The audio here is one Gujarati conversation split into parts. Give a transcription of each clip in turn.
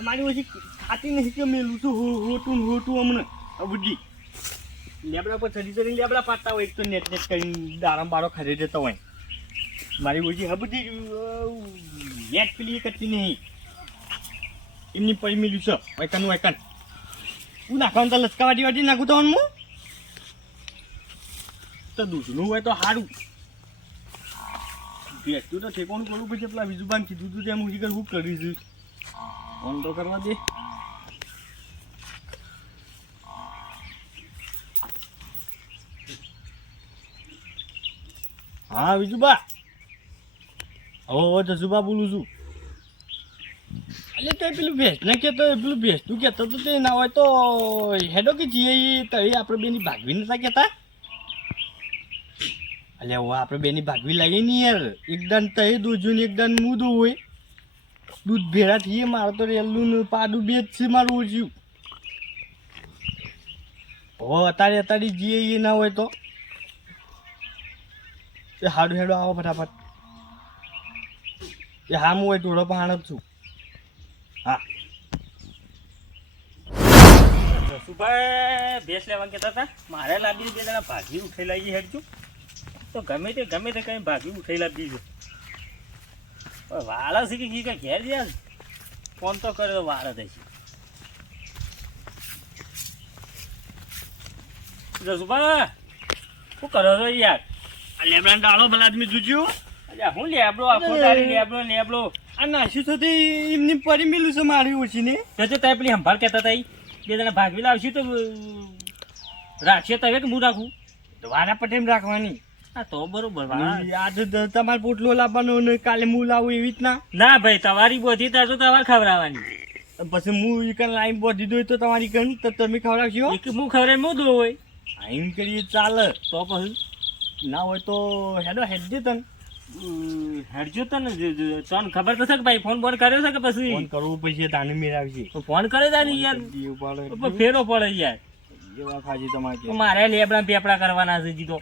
અમારી ઓછી ખાતી નહીં કે મેલું છું હોટું હમણાં બુદ્ધિ લેબડા પર ચડી લેબડા પાડતા હોય એક તો નેટ કરીને દારામ બારો ખરી જતો હોય મારી ઓછી હા બધી નેટ પેલી કરતી નહીં એમની પડી મેલ્યું છે વાયકાન હું નાખવાનું તો લચકાવાડી વાટી નાખું તો હું તો દૂધનું હોય તો સારું ભેટતું તો ઠેકોનું કરવું પછી પેલા બીજું બાન કીધું તું તેમ હું શું કરીશ ફોન તો કરવા દે હા બીજું બા હવે જસુબા બોલું છું એટલે તે પેલું ભેંસ ને કહેતો પેલું ભેંસ તું કહેતો તો તે ના હોય તો હેડો કે જઈએ તો આપણે બેની ભાગવી નતા કહેતા એટલે હવે આપણે બેની ભાગવી લાવીએ ને યાર એકદમ તહી દોજો ને એકદમ મૂદું હોય દૂધ ભેળા થઈએ મારે તો રેલું ને પાડું બે જ છે મારું ઓછું હવે અત્યારે જઈએ એ ના હોય તો એ હાડું હેડો આવો ફટાફટ એ હા હું હોય ટોળો પહાણ જ છું હા જસુભાઈ ભેંસ લેવા કહેતા હતા મારે લાવી બે જણા ભાગી ઉઠાઈ લાવી હેડજો તો ગમે તે કઈ ભાગી ઉઠાઈ લાવી છે વાળા છે કે ઘેર ગયા ફોન તો કર્યો વાળા થાય છે જસુભાઈ શું કરો છો યાર આ લેબડા ડાળો ભલા આદમી જોજો અલ્યા હું લેબડો આખો તારી લેબડો આ નાસી તો એમની પડી મેલું છે મારી ઓછી ને જજો તાય પેલી સંભાળ કહેતા હતા બે જણા ભાગવી લાવશું તો રાખશે તવે કે હું રાખું તો વારા પટેમ રાખવાની હા તો બરોબર આજે તમારે પોટલો લાવવાનો ને કાલે હું લાવું એવી રીતના ના ભાઈ તમારી બોધી તો તમારે ખવડાવવાની પછી હું ઈકન લાઈન બોધી દઉં તો તમારી કણ તો તમે ખવડાવશો હું ખવડાવી હું દો હોય આઈન કરીએ ચાલે તો પછી ના હોય તો હેડો હેડજે તને હેડજો તને તને ખબર તો છે કે ભાઈ ફોન કર્યો છે કે પછી ફોન કરવું પછી તાને મેળવશે તો ફોન કરે તા ને યાર ફેરો પડે યાર એવા ખાજી તમારે મારે લેબડા પેપડા કરવાના છે જીતો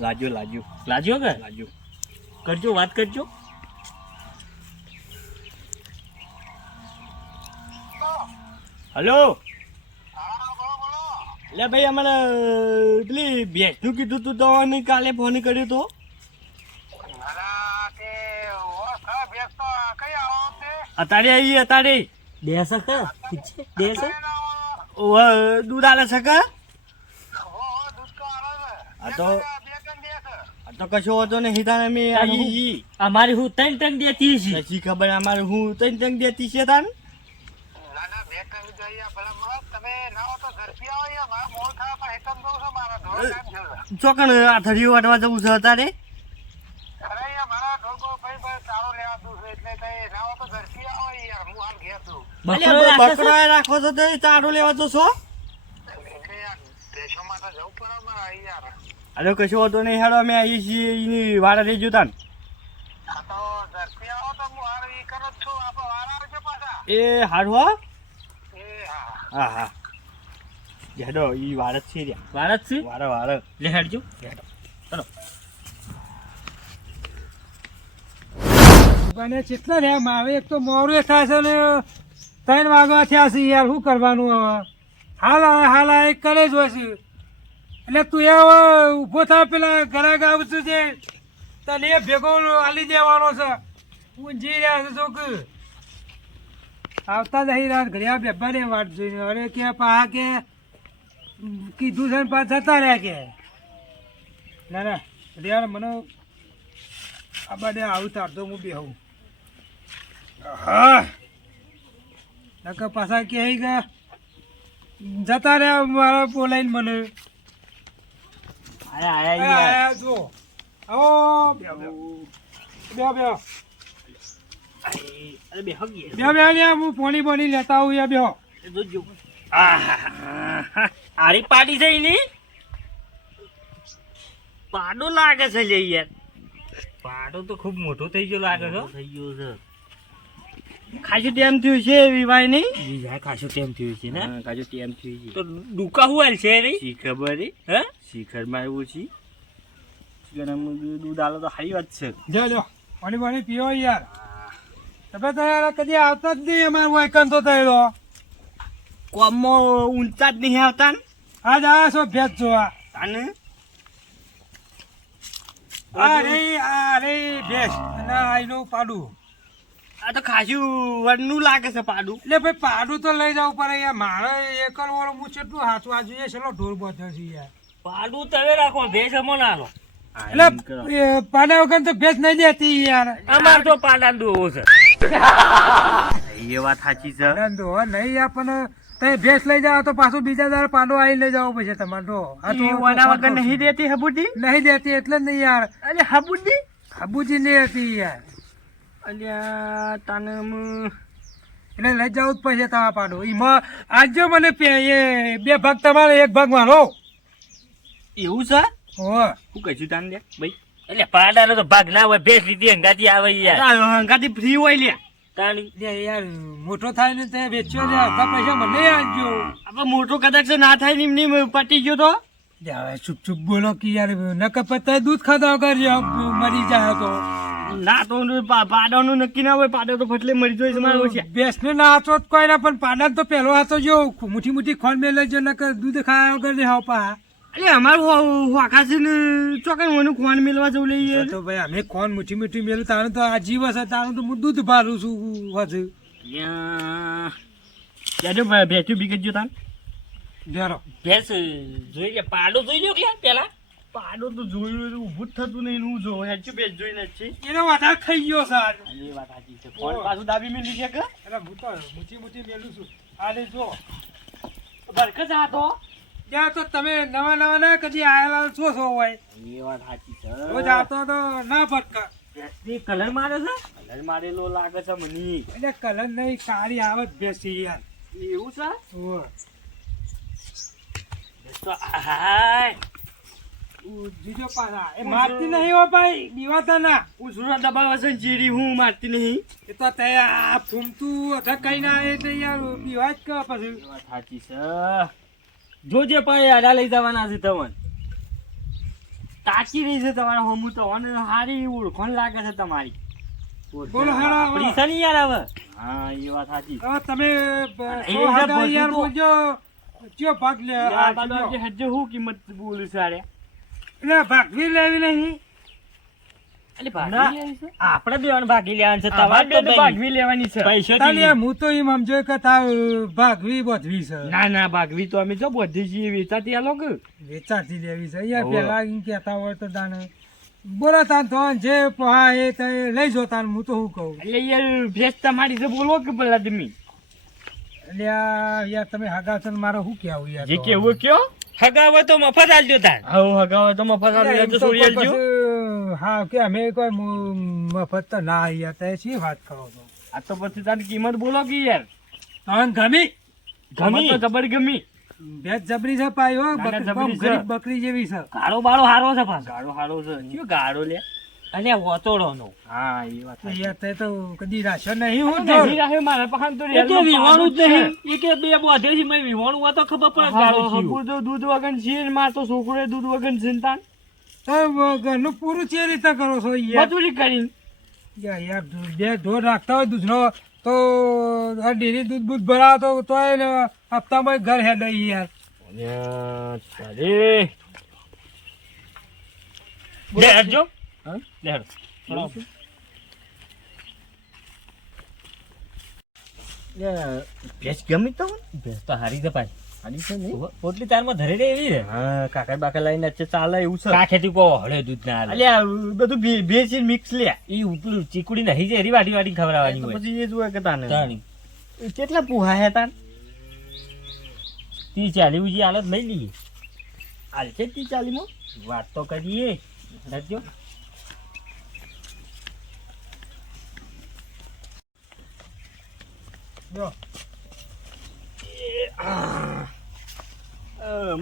લાજો કે કરજો વાત કરજો હલો એટલે ભાઈ અમારે પેલી ભેંસનું કીધું તું તો કાલે ફોન કર્યો તો અત્યારે આવી અત્યારે દેશ દૂધ આલે છે કે તો કશો હતો ને હિતાને અમે આવી છી અમારી હું ત્રણ દેતી છે પછી ખબર અમારે હું ત્રણ દેતી છે તાન ચોકણ આથડીઓ વાટવા જવું છે અત્યારે બકરો રાખો છો તો ચારો લેવા તો છો અરે કશો હતો નહીં હેડો અમે આવીએ છીએ એની વાડા થઈ જતા ને એ હારું હા હા હેડો ઈ વારત છે વારત છે વારે લે હેડજો હેડો ચલો બને કેટલા રે મારે એક તો મોરું થાય છે ને 3 વાગવા થયા છે યાર શું કરવાનું હવે હાલ કરે જ હોય છે એટલે તું એ ઊભો થા પેલા ઘરાક આવતું છે તને એ ભેગો આલી દેવાનો છે હું જી રહ્યા છું છોક આવતા જ અહીં રાત ઘડિયા બેભાને વાટ જોઈને અરે કે પા કે કીધું છે ને પા જતા રહ્યા કે ના યાર મને આ બાને આવું તારતો હું બેહું હા નકર પાછા કે જતા રહ્યા મારા બોલાઈને મને આયા જો આવો બે હું પાણી લેતા આવું યા બેહો જોજો આરી પાડી છે એની પાડો લાગે છે લે યાર પાડો તો ખૂબ મોટો થઈ ગયો લાગે છે થઈ ગયો છે ખાસું ટેમ થયું છે વિવાહ નહીં ખાસું ટેમ થયું છે ને ખાસું ટેમ થયું છે તો દુકા હું છે રે શી ખબર હે શિખરમાં આવ્યું છે દૂધ આલો તો સારી વાત છે લ્યો પાણી પીવો યાર. તમે તો યાર કદી આવતા જ નહીં અમારે વાયકન તો થયેલો. કોમમાં ઊંચા જ નહીં આવતા ને આજ આવ્યા છો ભેજ જોવા. અને અરે ભેજ અને આઈનું પાડું. આ તો ખાસું વડનું લાગે છે પાડું. એટલે ભાઈ પાડું તો લઈ જવું પડે યાર. મારે એકલ વાળો હું કેટલું હાચું આજુ એ છેલ્લો ઢોર બધો છે યાર. પાડું તમે રાખો ભેસ અમો ના લો. એટલે પાડા વગર તો ભેજ નહીં દેતી યાર. અમાર તો પાડા દોવો છે. એ વાત સાચી છે. દો નહીં આપણને તમે ભેંસ લઈ જાઓ તો પાછું બીજા દાડે પાડો આવી લઈ જવો પડશે તમારે. તો આ તો ઓના વગર નહીં દેતી હબુડી. નહીં દેતી એટલે જ નહીં યાર. અરે હબુડી હાબુજી નહીં હતી યાર. અલ્યા તને એટલે લઈ જવું જ પડશે તમારા પાડો. એમાં આજજો મને એ 2 ભાગ તમારે 1 ભાગ મારો. એવું છે. ઓહ શું કહીશું તાન લે ભાઈ. એટલે પાડાનો તો ભાગ ના હોય. ભેસ લીધી હંગાતી આવે યાર. હંગાતી ફ્રી હોય લે તાણી. લે યાર મોટો થાય ને તે વેચ્યો લે. અડધા પૈસા મને આપજો. આપણે મોટો કદાચ ના થાય ને એમની પટી ગયો તો. લે હવે ચૂપ બોલો કે યાર નકર પતા દૂધ ખાધા વગર મરી જાય તો. ના તો પાડાનું નક્કી ના હોય. પાડો તો ફટલે મરી જાય છે મારો છે. ભેંસને ના હાચો જ કોઈ ના પણ પાડા તો પેલો હાથો જો મુઠ્ઠી ખોળ મેલે જો નકર દૂધ ખાયા વગર ને હાપા. અરે અમારું વાખા છે ને ચોકન મને ખોણ મેળવા જવું લઈએ. તો ભાઈ અમે કોણ મુઠ્ઠી મેલું તારું તો આ જીવ હશે. તારું તો હું દૂધ ભારું છું હજુ. ભેંસું બીગત જો તાન ધેરો ભેંસ જોઈ લે. પાડો જોઈ લો કે પેલા પાડો તો જોયું ઊભું જ થતું નહીં. હું જોઉં હેચું ભેંસ જોઈ નથી. એનો વધારે ખાઈ ગયો સર. એ વાત સાચી છે. ખોણ પાછું દાબી મેલી છે કે. અરે હું તો મુઠ્ઠી મેલું છું. આલે જો બરકત આ તો ત્યાં તો તમે નવા ના કદી આયેલા છો હોય. એ વાત સાચી છે. રોજ આવતો તો ના ભટકા. કલર મારે છે. કલર મારેલો લાગે છે મને. એટલે કલર નહીં કાળી આવે જ બેસી યાર. એવું છે. ઓહ તો હાય જીજો પાછા એ મારતી નહીં હો ભાઈ. દીવાતા ના ઉસુરા દબાવે છે ચીડી. હું મારતી નહીં. એ તો તે આ ફૂમતું અધા કઈ ના એટલે યાર દીવા જ કે પછી. એ વાત સાચી છે. જોજે પાય આડા લઈ જવાના છે તમને. તાકી રહી છે તમારા હોમું તો અને સારી ઓળખણ લાગે છે તમારી. બોલો હેરા આપણી છે ને યાર હવે. હા એ વાત સાચી. હવે તમે એ યાર બોલજો કયો ભાગ લે. આ બાજુ હજુ શું કિંમત બોલું છે અરે. એટલે ભાગવી લેવી નહીં. એટલે ભાગી લેવી છે. આપણે બેવાને ભાગી લેવાની છે. તમારે બે ભાગવી લેવાની છે. પૈસા તાલી હું તો એમ સમજો કે તાર ભાગવી બધવી છે. ના ભાગવી તો અમે જો બધી છીએ વેચાતી આ લોકો. વેચાતી લેવી છે યાર. પેલા એમ કેતા હોય તો તાને બોલો તાન તો જે હા એ તે લઈ જો તાન. હું તો શું કહું એટલે યાર ભેસ તમારી છે બોલો કે પેલા તમે. એટલે યાર તમે હગા છો ને મારે શું કહેવું યાર. જે કેવું કયો હગાવે તો મફત આલજો તાર. હા હગાવે તો મફત આલજો તો સોરી આલજો. હા કે અમે કોઈ મફત તો ના યાર. તે શી વાત કરો છો. આ તો પછી તારી કિંમત બોલો કે યાર. તન ગમી તો જબર ગમી. ભેજ જબરી છે પાયો. ગરીબ બકરી જેવી છે. ગાળો બાળો હારો છે પાછો. ગાળો હારો છે. કયો ગાળો લે. અને વતોડો નો. હા એ વાત યાર તે તો કદી રાશન નહીં. હું નહીં રાહે મારા પાસે તો રેલ વિવાણું જ નહીં. એ કે બે બોધે છે મે વિવાણું આ તો ખબર પડે ગાળો છે. તો દૂધ વગન છે ને માર તો છોકરો દૂધ વગન ચિંતા. ઘરનું પૂરું છે રીતે કરો છો યાર. મજૂરી કરીને યાર બે ઢોર રાખતા હોય દૂધનો તો ડેરી દૂધ ભરાવો તો હપ્તામાં ઘર હેડ યાર. લેજો ભેંસ ગમી તો ભેંસ તો હારી છે પાછી. હારી છે નહીં પોટલી તારમાં ધરે રે એવી છે. હા કાકા બાકા લઈને ચાલે એવું છે. કાખેથી કહો હળે દૂધ ના અલ્યા બધું ભેંસ મિક્સ લે. એ ઉપર ચીકુડી નહીં છે એરી વાટી ખવડાવવાની હોય. પછી એ જ હોય કે તાને કેટલા પૂહા હે તાન 30-40 ઉજી હાલત લઈ લઈએ. હાલ છે 30-40 માં વાત તો કરીએ. રાખજો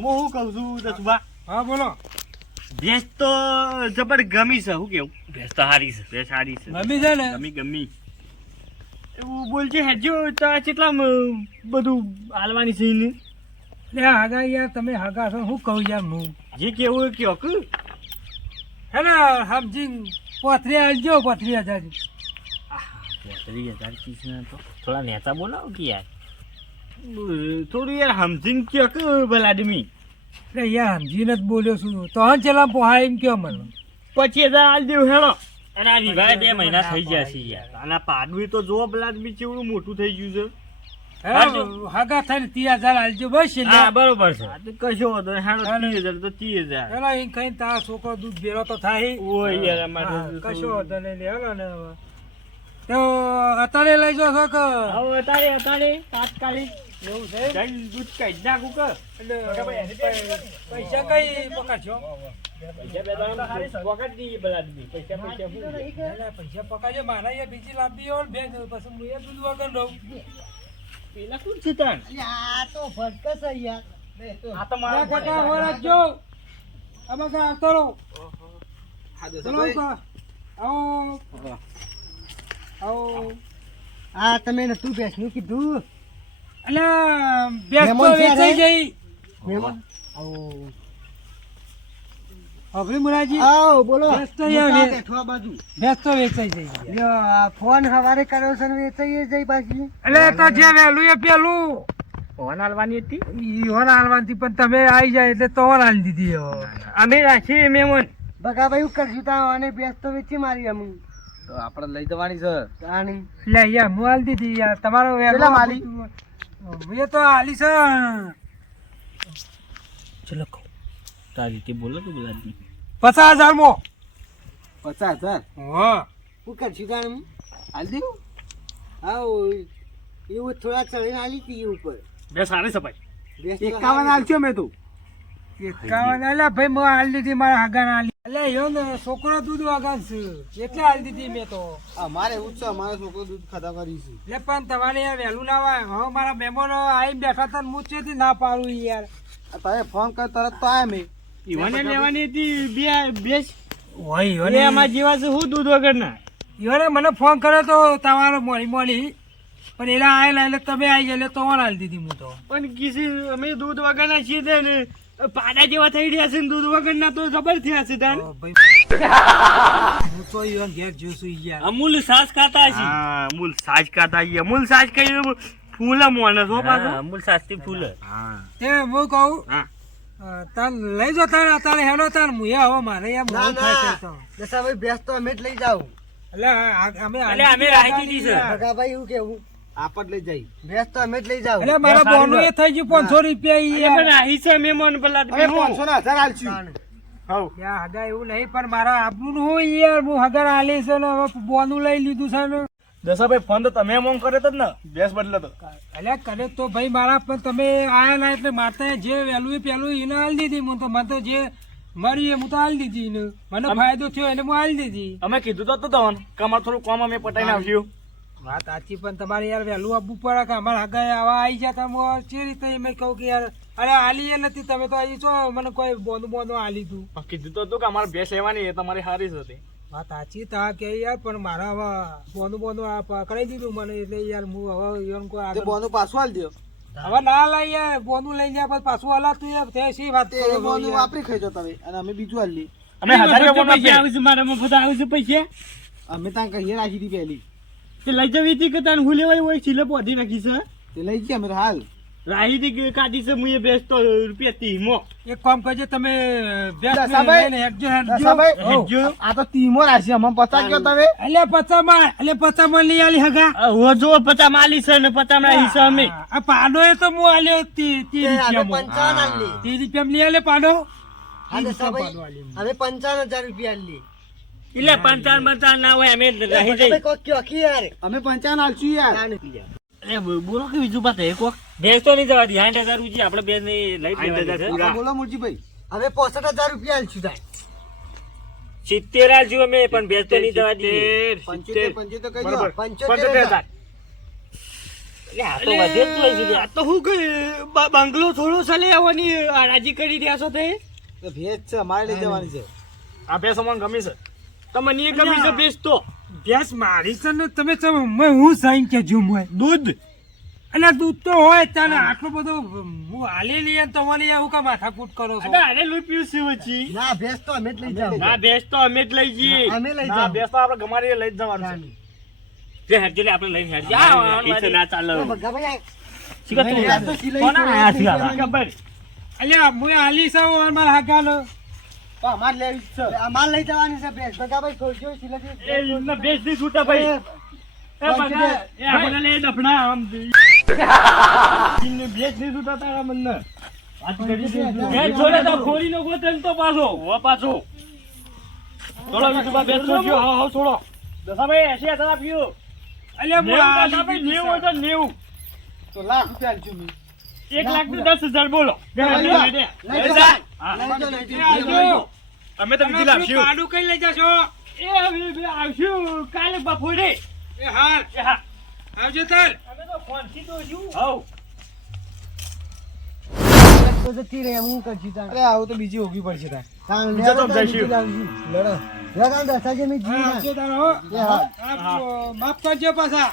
હું કઉ છું દસુભા. હા બોલો. ભેંસ તો જબર ગમી છે. શું કેવું ભેંસ તો હારી છે. ભેંસ હારી છે. ગમી છે ને. ગમી એવું બોલજે હેજો તો કેટલા બધું હાલવાની છે ને. એટલે હાગા યાર તમે હાગા છો. શું કહું યાર હું જે કેવું કયો કે હે ને સમજી પોતરી આલજો 35,000 35,000 કિસના તો થોડા નેતા બોલાવો કે યાર થોડું યાર સમજીને કયો કે ભલા આદમી એટલે યાર સમજીને જ બોલ્યો છું તો હં ચેલા પોહાય એમ કયો મને 25,000 આલ દેવું હેડો અને આ વિવાહ 2 મહિના થઈ ગયા છે યાર આના પાડવી તો જો ભલા આદમી કેવડું મોટું થઈ ગયું છે હાગા થઈને 30,000 આલજો બસ હા બરોબર છે આ તો કશો વાંધો નહીં. હેડો 30,000 તો 30,000 પેલા એ કઈ તારા છોકરો દૂધ ભેળો તો થાય ઓય યાર હા, અમારે કશો વાંધો નહીં લે હાલો ને હવે તો અત્યારે લઈ જાઓ છો કે હવે અત્યારે તાત્કાલિક એવું છે જઈને દૂધ કાઢી નાખું કે પૈસા કઈ પકડશો પૈસા બે દાડા વખત દઈએ ભલા આદમી પૈસા પૈસા પકડજો મારા અહીંયા બીજી લાંબી હોય બે પછી હું એ દૂધ વગર રહું પેલા કોણ છે તાન આ તો ફટકસ છે યાર આ તો મારા કાકા હો રાખજો આમાં કા આવતો રહો ચલો કા આવો આવો આ તમે નતું બેસનું કીધું અલ્યા બેસ તો મહેમાન છે વેચાઈ રે? જઈ મહેમાન આવો હવે મુરાજી આવો બોલો બેસ તો યાર બેઠો આ બાજુ બેસ તો વેચાઈ જઈ લ્યો આ ફોન હવારે કર્યો છે ને વેચાઈએ જઈ પાછી એટલે તો જે વહેલું એ પેલું ફોન આલવાની હતી ઈવન હાલવાથી પણ તમે આવી જાય એટલે તો હાલ દીધી હવે. અમે રાખીએ મહેમાન બગા ભાઈ કરશું તા અને બેસ તો વેચી મારી અમે તો આપણે લઈ જવાની છે તાણી લે યાર હું હાલ દીધી યાર તમારો વહેલું કેટલા માલી? મેં તો હાલી છે ચલો કહો તારી રીતે બોલો કે બોલા 50,000 માં 50,000 હા હું કરશું તા અમે હાલ દેવું આવો એવું થોડા ચડીને આલી હતી એ ઉપર બે સારી સપાઈ બેસ તો 51 આલજો મેં તો 51 અલ્યા ભાઈ મેં હાલ દીધી મારા હગાને હાલી અલ્યા યો ને છોકરો દૂધ વાગાન છે એટલે હાલ દીધી મેં તો અમારે એવું જ છે અમારે છોકરો દૂધ ખાધા કરી છે એટલે પણ તમારે યાર વહેલું ના હોય હવે મારા મહેમાનો આવીને બેઠા હતા ને હું ચેથી ના પાડું યાર તમે ફોન કર તરત તો આયા મેં ઈવાને લેવાની હતી બેસ હોય અને આમાં જેવા છે હું દૂધ વગર ના ઈવને મને ફોન કર્યો તો તમારો મોડી પણ એના આયેલા એટલે તમે આવી ગયા એટલે તો હાલ દીધી હું તો પણ કિસી અમે દૂધ વગર ના છીએ તે ને પાડા જેવા થઈ રહ્યા છે ને દૂધ વગર ના તો જબર થયા છે તાન હું તો ઈવન ઘેર જોઉં છું યાર અમૂલ સાસ ખાતા છે હા અમૂલ સાસ ખાતા છે અમૂલ સાસ કઈ ફૂલ મોણસ હો પાછો અમૂલ સાસ થી ફૂલ હા તે હું કહું હા તાન લઈ જાઓ તારે અત્યારે હેડો તાર હું હવે મારે યાર ના મોડું થાય છે ના તો દસા ભાઈ બેસ તો અમે જ લઈ જાવ એટલે અમે એટલે અમે રાખી દીધી છે. બગા ભાઈ એવું કેવું આપડ લઈ જાય બેસ તો અમે જ લઈ જાવ એટલે મારા બોનું એ થઈ ગયું 500 રૂપિયા ઈ અરે પણ યાર. આહી છે મહેમાન પેલા હવે 500,000 આલશું હવ યા હગા એવું નહીં પણ મારા આપનું હોય યાર હું હગા આલી છે ને હવે બોનું લઈ લીધું છે ને દસાભાઈ ફોન તો તમે મોંગ કરે તો જ ને બેસ બદલે તો અલ્યા કરે તો ભાઈ મારા પણ તમે આયા ના એટલે મારતા જે વહેલું એ પેલું એને હાલ દીધી હું તો મને તો જે મળી એ હું તો હાલ દીધી એને મને ફાયદો થયો એને હું હાલ દીધી અમે કીધું તો તમને કે અમારે થોડું કામ અમે પટાઈને આવશું વાત સાચી પણ તમારે યાર વહેલું આપવું પડે કે અમારા હગા આવા આવી ગયા તમે જે રીતે મેં કહું કે યાર અરે હાલી એ નથી તમે તો અહીં છો મને કોઈ બોનું હાલી તું કીધું તો હતું કે અમારે ભેંસ લેવાની એ તમારી સારી જ હતી વાત સાચી તા કે યાર પણ મારા હવે બોનું આ પકડાઈ દીધું મને એટલે યાર હું હવે ઈવન કોઈ આગળ બોનું પાછું આલ દો હવે ના લઈ યાર બોનું લઈ જાય પછી પાછું હલાતું યાર તે શી વાત કરો છો બોનું યાર? વાપરી ખાઈ તમે અને અમે બીજું આલ લઈએ અમે 1000 રૂપિયા પૈસા આવે છે મારા મફત આવે છે પૈસા અમે ત્યાં કહીએ રાખી હતી પહેલી તે લઈ જવી હતી કે તાન હું લેવાય હોય છિલે પોધી રાખી છે તે લઈ ગયા અમે તો હાલ રાહી થી કાઢી છે મુએ બેસતો રૂપિયા 30 મો એક કામ કરજો તમે દસાભાઈ, લઈને હેડજો દસાભાઈ, હેડજો આ તો તીમો રાશી અમે 50 ગયો તમે એટલે પચામાં લઈ આલી હગા હો જો 50 માલી છે ને 50 ના હિસ્સા અમે આ પાડો એ તો હું આલ્યો 30 અમે રૂપિયામાં 55 આલી 30 રૂપિયા લઈ આલે પાડો હા દસા ભાઈ અમે 55,000 રૂપિયા આલી એટલે 55 ના હોય અમે રહી જઈ તમે કોક કયો કી યાર અમે 55 આલશું યાર અરે બોલો કે બીજું પાતે એક વખત બેસ તો નહીં જવા દી 60,000 રૂપિયા આપણે બેસ ને લઈ લેવા છે આપણે બોલો મુરજીભાઈ અમે 65,000 રૂપિયા આલશું તાય 70 આલજો અમે પણ બેસ તો નહીં જવા દી 75 તો કહી દો 75,000 આ તો વધે જ જોઈ છે. આ તો હું કે બંગલો થોડો ચાલે આવવાની રાજી કરી રહ્યા છો તે તો ભેજ છે અમારે લઈ જવાની છે આ ભેંસ અમને ગમી છે તમને એ ગમી છે બેસ તો ભેંસ મારી છે ને તમે હું સાઈન કે જો મોય દૂધ અને દૂધ તો હોય જ ચાલે આટલું બધું હું હાલી લઈએ ને તમારી આવું કા માથાકૂટ કરો છો અરે અરે લઈ પીવું છે વચ્ચી. ના ભેંસ તો અમે જ લઈ જાવ ના ભેંસ તો અમે જ લઈ જઈએ. અમે લઈ ના જાવ બેસ તો આપણે ગમાડીએ લઈ જ જવાનું છે. જે હેડજે લે આપણે લઈને હેડજે. આ છે ના ચાલે. ભગાભાઈ શીખા તું આ તો સિલાઈ કોના આયા છે સિલાઈ આવા? ખબર. અલ્યા હું હાલી સૌ મારા હાગાનો તો અમાર લેવી જ છે અમાર લઈ જવાની છે ભેંસ ભગાભાઈ ખોજો સિલાઈ એ એમને ભેંસ નહીં છૂટા ભાઈ. એ બગા, એ આપણે લે દફના આમ જઈ. એમને ભેંસ નહીં છૂટા તારા મનને. વાત કરી દે. એ છોડે તો ખોરી નો ગોતન તો પાછો. હો પાછો. છોડો વિઠુભા ભેંસ છોડ્યો. હા હા છોડો. દસાભાઈ 80,000 આપ્યો. અલ્યા હું 90 હાલી દસાભાઈ દીધી 90 હોય તો 90. તો લાખ રૂપિયા આલજો મેં 1,10,000 બોલો. લઈ જા. લઈ જા. હા. લઈ જાઓ, લઈ એ જાઓ. આવજો. અમે તો તમે બીજી પેલું લાવશું. ભાડું કઈ લઈ જશો એ હવે આવશું કાલે બપોરે. એ હાલ એ હા. આવજો તાર અમે તો ફોનથી તો છું. હઉ. તો જતી રહે હું કરશું તાણ અરે આવું તો બીજી હોગી પડશે તાર. તાણ બીજા લેવા તો તાણ જઈશું. બીજું લાવશું. લડો. લેવા તાણ દસાજે મેં હા, જીવ આવજો તાર હો એ હા માફ કરજો પાછા